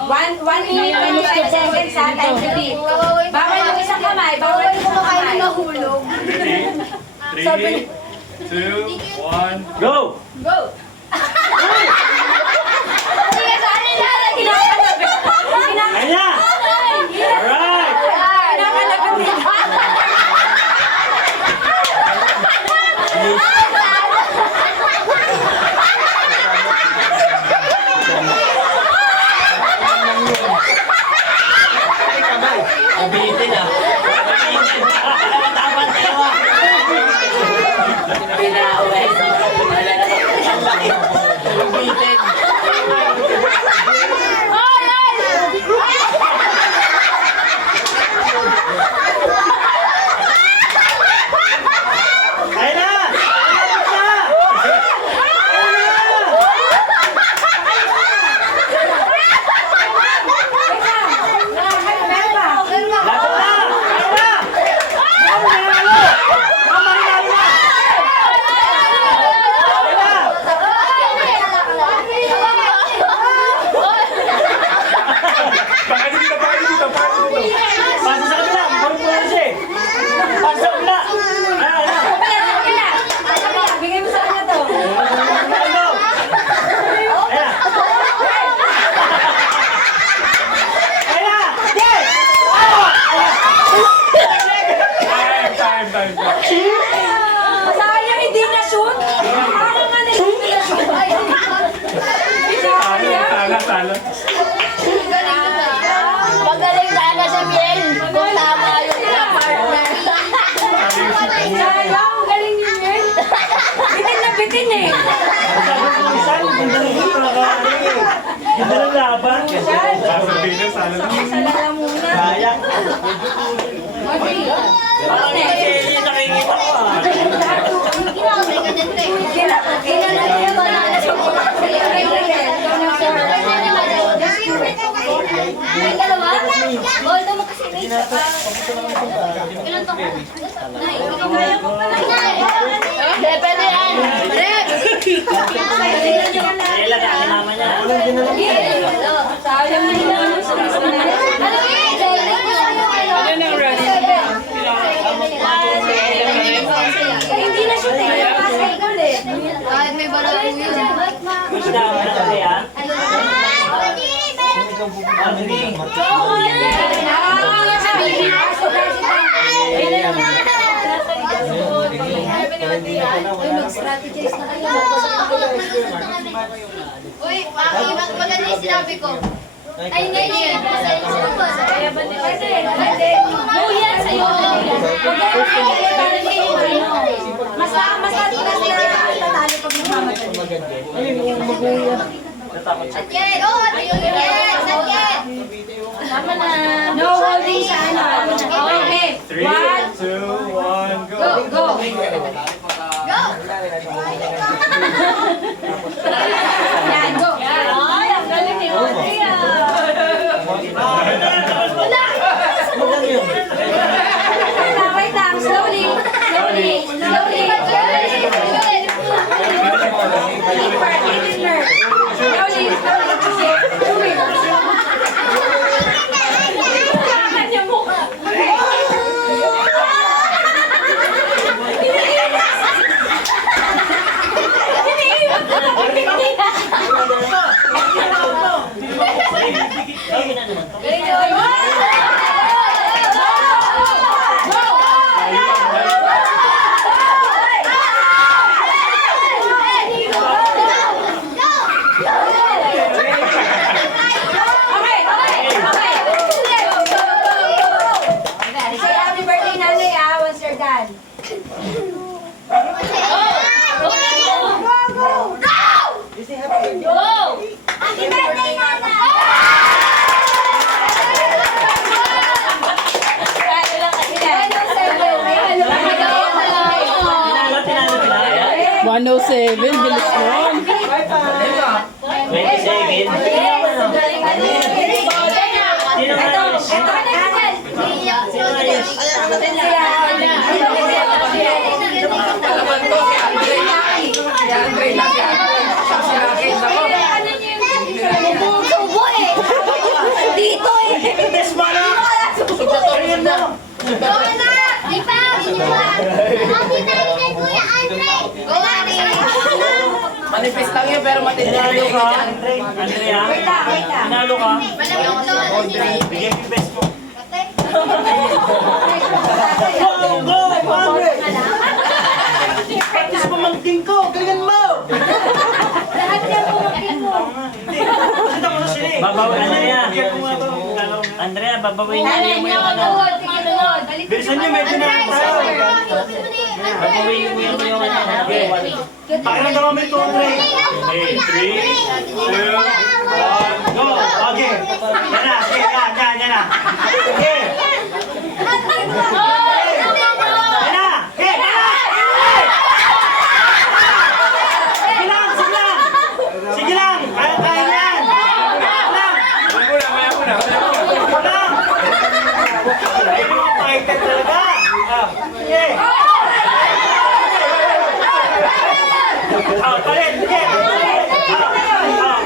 One minute, 25 seconds ha, time to beat. Bawal yung isang kamay, bawal yung isang kamay. Nahulog. 3, 2, 1. Go! Go! Sige, saan nila na kinakalabit? Kanya! Alright! Kinakalabit nila. Abitin ah. Dapat dalawa. Pinauwi. Ang laki. Sana, sana. Magaling sana si Miel. Kung tama yung partner. Sayang, galing ni Mel. Bitin na bitin eh. Ganda ng laban. Sasabihin, sana lang. Salala muna. Sayang. Audrey. Parang kasi yung nakikita ko ah. Although mo kasi may ilan to? Nay, ikaw kaya mo pala. Hindi, pwede yan. Kailan na kinama niya. Sayang na yung hindi na siya Kahit may bala po yun. Gusto na ako na yan. Mag-strategize na kayo. Uy, maganda yung sinabi ko. Ay, hindi yan. No yan sa'yo. Mas tatalo pag nagmamadali. Natakot siya. Atyen! Oh, Atyen! Atyen! Tama na. No holding sa ano. Okay. 3, 2, 1, go! Go. Go! Yan, go. Ay, ang galing ni Audrey Wait lang. Slowly. Say happy birthday, Nanay, once you're done. Tinalo. 107, bilis mo. 27. Sino nga? Subo eh! Dito eh! Go na! Di pa! Hindi tayo kay Kuya Andre! Go Andre! Manifest lang yun, pero matindi na Tinalo yun. ka, Andrea. Tinalo ka. Malamang to! Bigyan mo yung best mo. Go! Padre! Practice pamangking ko! Galingan mo! Lahat yan pumakin mo. Hindi. Kasi ako sa sili. Babaw, Andrea. Kaya kung nga ba? Andrea, babawin Nanay, niyo yung ano. sunod. Bilisan niyo, medyo na lang tayo. Babawin niyo yung ano. Pakiramdaman mo ito, Andre. Okay, 3, 2, 1, go! Okay. Yan na, sige, yan na. Okay. Yan na! Okay, yan na! Sige lang! Kaya yan! Maya muna. Ay, mga fighter talaga! Okay! Palit! Sige!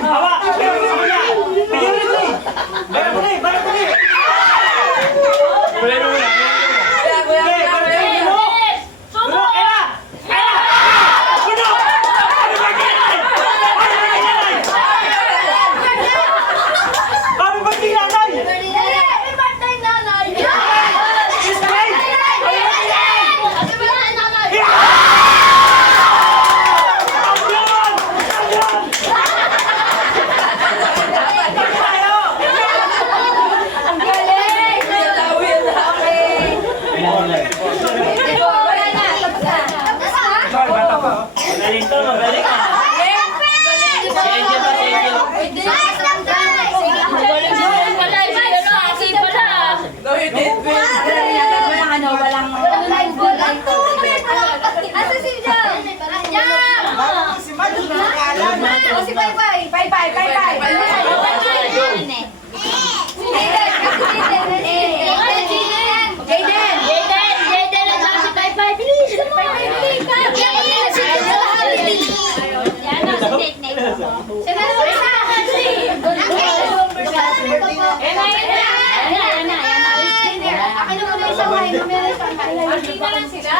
Hawa! Bigyan mo niya! Bigyan mo niya! Barat ulit! Barat ulit! Maya muna. Okay, barat ulit! Puno! Puno! Ela! Ela! Puno! Ano ba ginanay? Ano ba ginanay? Ano ba ginanay? Happy birthday, Nanay! This way! Happy birthday, Nanay! Ang yaman! Bye-bye. Jaden! Jaden, at saka si Pai-Pai. Bilis! Pai-Pai, bilis! Yan na, si Nick. Siya na naman sa akin, Akin naman yung isang wine. Ati na lang sila.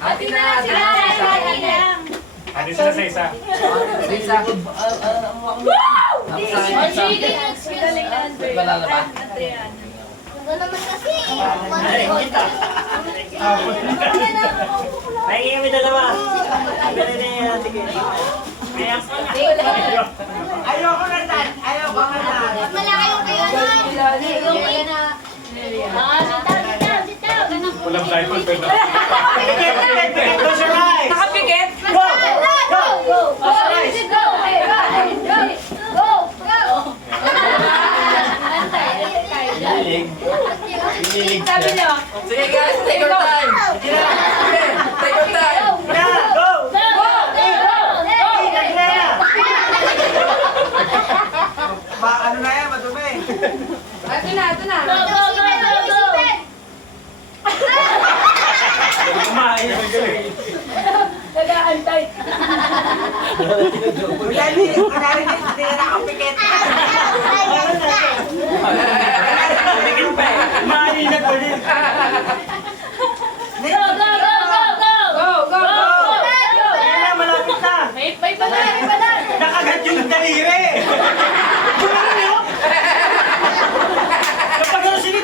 Ate na, ate na. Ate sila sa isa. Isa. Ang sakit. Balala ba? Pahingi kami dalawa. Bili na yan, sige. Kaya Ayoko na tan. Ayoko na tan. Sit down. Walang blindfold, pero Close your eyes. Nakapikit? Go! Go! Sabi niyo, Sige guys, take your time. Sige, take your time. Yeah, go! Ano na yan, madumi. ito na. Kumain. Nag-aantay. Kunwari, hindi na nakapikit. Nakapikit pa eh. Kumain na po rin. Go! Ayan na, malapit na. May banan. Nakagat yung daliri. Kumain niyo? Kapag ano sige,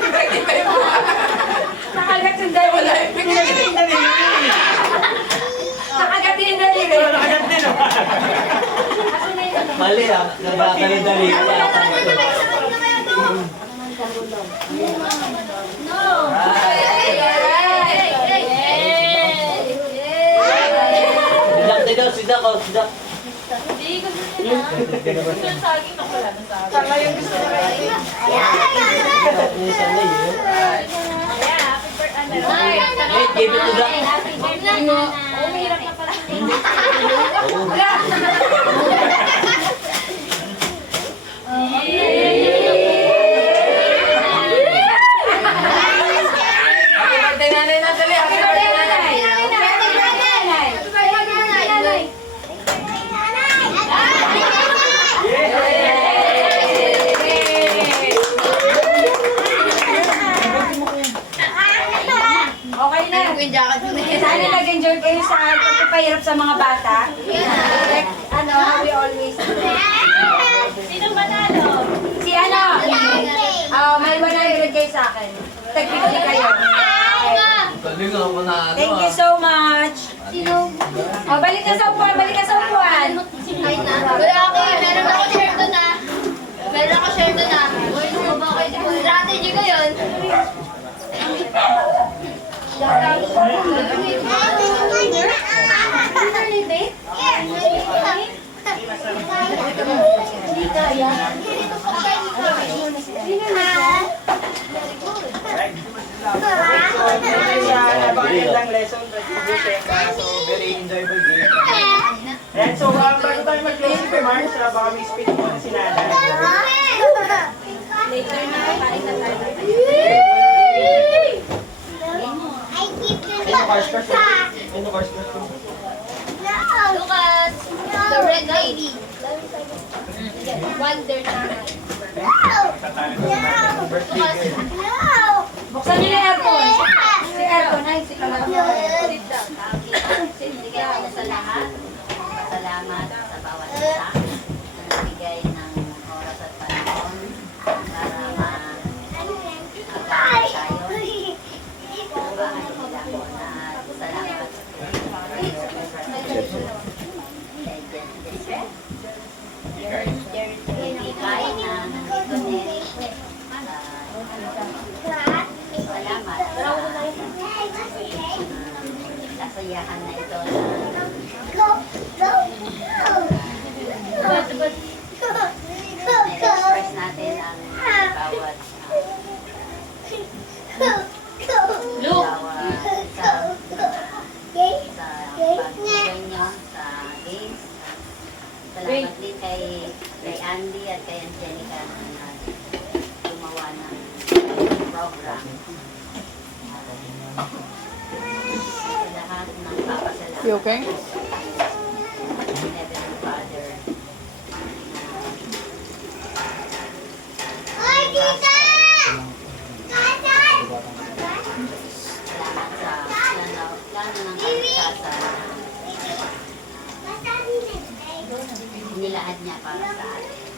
Nakagat yung daliri. nakagat yung daliri. Nakagat yung daliri. Pero nakagat din, oh. Mali ah. Nagkakali-dali. Sidak oh, sidak. Hindi, gusto niya. Gusto yung saging ako lang sa akin. Tama yung gusto niya kayo. Yeah, happy birthday. Give it to the... Happy birthday, Nana. Umihirap na pala. Happy birthday, nanay na dali. Happy birthday, nanay. Okay na. Sana nag-enjoy kayo sa pagpapahirap sa mga bata. Like, we always do. Sino manalo? Si may 100 kayo sa akin. Tag-50 kayo. Galing ako na ano Thank you so much. Balik ka sa upuan. Wala ako eh. Meron ako share doon ah. Strategy ko yun. Napakagandang lesson retribution. So, very enjoyable game. And so, bago tayo mag-close si March, baka may speech mo na si Nanay. Later na, kain na tayo. Ano course ko? Lucas, the red lady. Wonder na. Lucas. Buksan niyo yung aircon. Si aircon, ay, si Kalabang. Bigay ako sa lahat. Salamat sa bawat isa na nagbigay ng oras at panahon para mag-aral tayo. Bahay nila ko na salamat. Hindi kaya na nandito din. Salamat sa kasayahan na ito na-express natin ang bawat bawat isa sa pagbigay nyo sa games. Salamat din kay Candy at kay Angelica na gumawa ng program. Sa lahat ng papasalamat. You okay? Heavenly Father. Salamat sa plano ng kaligtasan na nilaad niya para sa atin.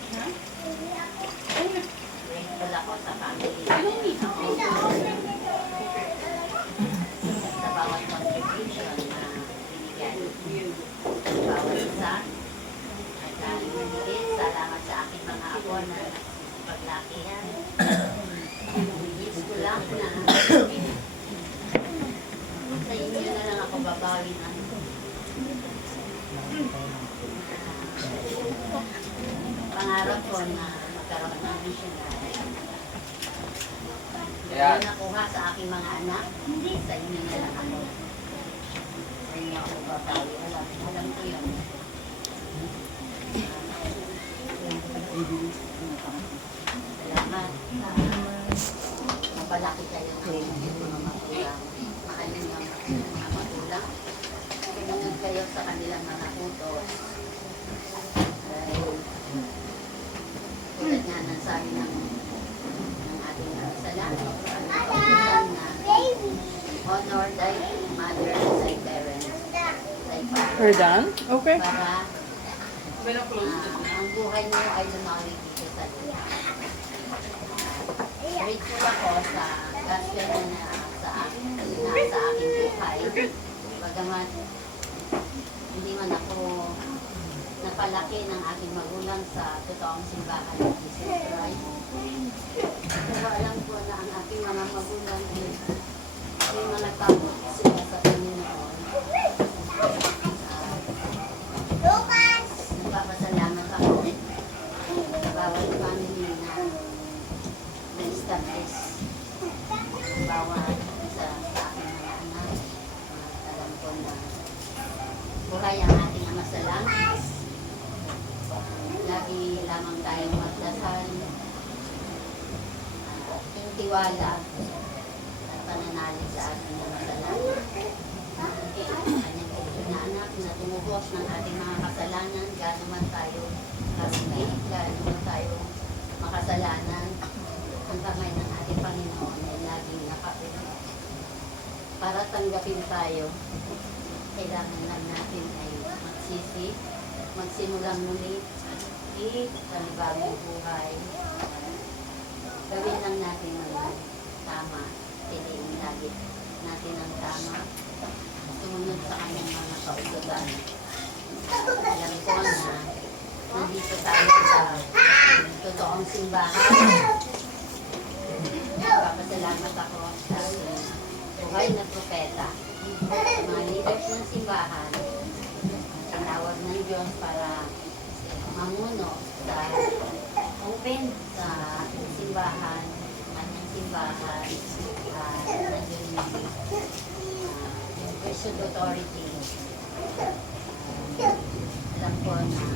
Grateful ako sa family. Sa bawat contribution na binigyan. Sa bawat isa. At lalo higit, salamat sa aking mga apo na paglakihan. Wish ko lang na sa inyo na lang ako babawi ng pangarap ko na magkaroon ng missionary. Ayan. Yung nakuha sa aking mga anak, sa inyo na lang ako. Sa inyo ako babawi. Alam ko yun. Salamat. Mapalaki kayo ng mga magulang. Mahalin ng mga magulang. Sumunod kayo sa kanilang mga utos. Tulad nga ng sabi ng ating salamat sa kanilang na honor thy mother and thy parents, thy father. We're done? Okay. Para ang buhay niyo ay lumawig dito sa lupa. Grateful ako sa gospel na sa aking buhay. Bagamat hindi man ako napalaki ng aking magulang sa totoong simbahan ng Jesus Christ. Pero alam ko na ang aking mga magulang ay mga tapos sila sa Panginoon. Nagpapasalamat ako sa bawat family na na-establish. Bawat isa sa aking mga anak. Alam ko na buhay ang ating Ama sa langit. Lagi lamang tayong magdasal, tiwala at pananalig sa ating Ama sa langit. Kanyang pinaanak na tumubos ng ating mga kasalanan, gaano man tayo karumi, gaano man tayo makasalanan, ang kamay ng ating Panginoon ay laging nakapit. Para tanggapin tayo, kailangan lang natin ay magsisi, magsimulang muli, panibagong buhay. Gawin lang natin ang tama, piliin lagi natin ang tama, sumunod sa kanyang mga kautosan. Alam ko na nandito tayo sa totoong simbahan. Papasalamat ako sa buhay na propeta, sa mga leaders ng simbahan, tinawag ng Diyos para mamuno sa open sa simbahan, kanyang simbahan, nandun yung Christian authority. Alam ko na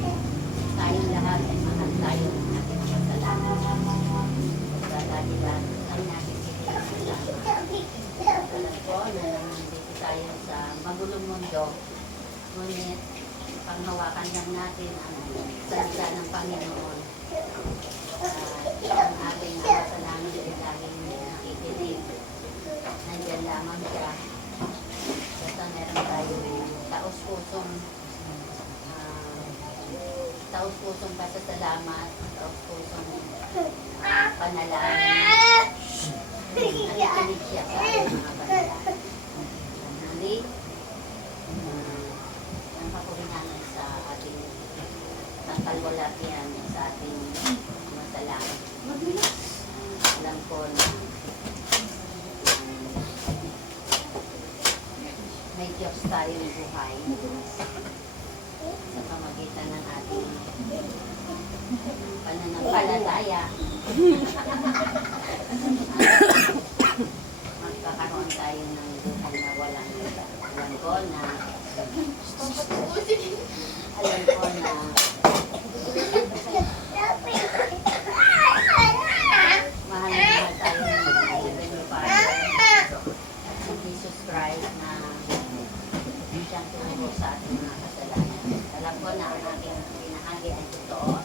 tayong lahat ay mahal tayo ng ating kasalanan. Sa lagi-lagi lang natin salamat. Alam ko na nandito tayo sa magulong mundo, ngunit panghawakan lang natin ang salita ng Panginoon. Ang ating kasalanan ay laging nakikinig. Nandyan lamang siya. Basta meron tayo taos-pusong pasasalamat, taos-pusong panalangin. Nakikinig siya sa ating mga panalangin. Muli, ang kapurihanan sa ating pangkalwalatian sa ating masalamat. Alam ko na may Diyos tayong buhay sa pamagitan ng ating pananampalataya. Magkakaroon tayo ng buhay na walang alam ko na po sa ating mga kasalanan. Alam ko na ang ating pinahagi ay totoo